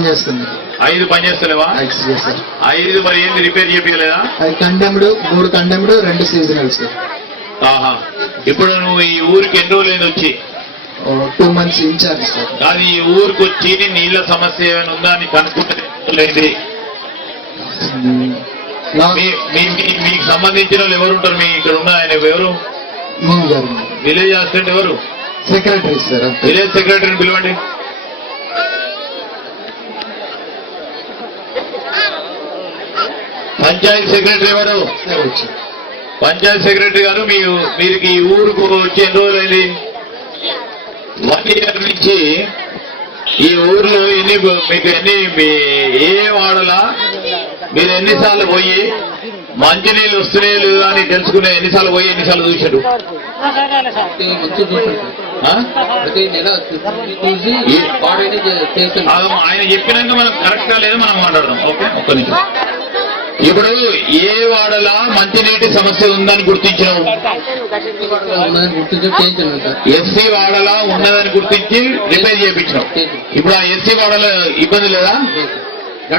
పనిచేస్తుంది. 5 పనిచేస్తలేవా? 5 సార్. 5 మరి ఏంది రిపేర్ చేయలేదా? 5 కండెమ్డ్, 3 కండెమ్డ్, 2 సీజనల్ సార్. ఆహా. ఇప్పుడు నువ్వు ఈ ఊరికి ఎన్ని రోజులు వచ్చి? 2 months ఇన్ఛార్జ్ సార్. కానీ ఈ ఊరికి వచ్చి నీళ్ళ సమస్య ఏమైనా ఉందా అని కనుక్కుంటే మీకు సంబంధించిన వాళ్ళు ఎవరు ఉంటారు? మీ ఇక్కడ ఉన్న ఆయన ఎవరు? విలేజ్ అసిస్టెంట్ ఎవరు? Secretary sir. విలేజ్ సెక్రటరీని పిలవండి. పంచాయత్ సెక్రటరీ ఎవరు? పంచాయత్ సెక్రటరీ గారు మీరు ఈ ఊరుకు వచ్చి ఎన్ని రోజులైంది? 1 year నుంచి ఈ ఊర్లో మీకు ఏ వాడలా మీరు ఎన్నిసార్లు పోయి మంచినీళ్ళు వస్తున్నాయి లేదా అని తెలుసుకునే ఎన్నిసార్లు పోయి ఎన్నిసార్లు చూశారు? ఆయన చెప్పినాక మనం కరెక్టా లేదా మనం మాట్లాడదాం. ఓకే, ఒక్క నిమిషం. ఇప్పుడు ఏ వాడలా మంచినీటి సమస్య ఉందని గుర్తించినావు? ఎస్సీ వాడలా ఉన్నదని గుర్తించి రిపేర్ చేయించినావు. ఇప్పుడు ఆ ఎస్సీ వాడలో ఇబ్బంది లేదా?